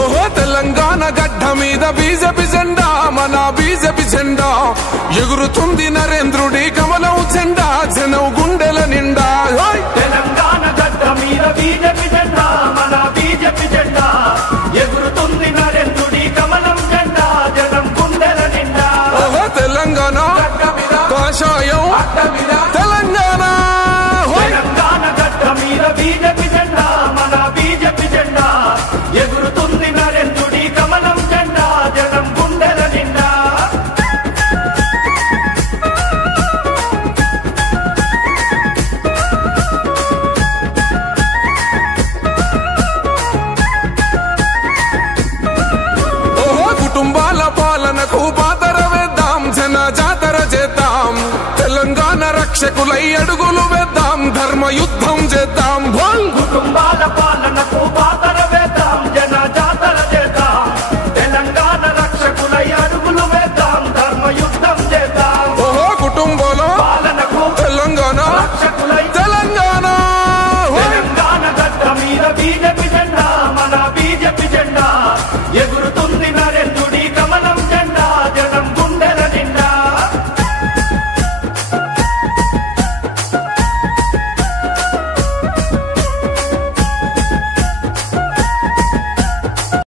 ఓహో తెలంగాణ గడ్డ మీద బీజేపీ జెండా, మన బీజేపీ జెండా ఎగురుతుంది నరేంద్రుడి కమలం జెండా, జనం గుండెల నిండా. తెలంగాణ గడ్డ మీద బీజేపీ జెండా, మన బీజేపీ జెండా ఎగురుతుంది నరేంద్రుడి కమలం జెండా, జనం గుండెల నిండా. ఓహో తెలంగాణ కాషాయం తెలంగాణ. తెలంగాణ గడ్డ మీద బీజేపీ జెండా, మన బీజేపీ జెండా ఎగురుతుంది నరేంద్రుడి కమలం జెండా, జనం గుండెల నిండా. ఓహో కుటుంబాల పాలనకు పాతర వేద్దాం, జన జాతర చేద్దాం, తెలంగాణ రక్షకులై అడుగులు వేద్దాం, ధర్మ యుద్ధం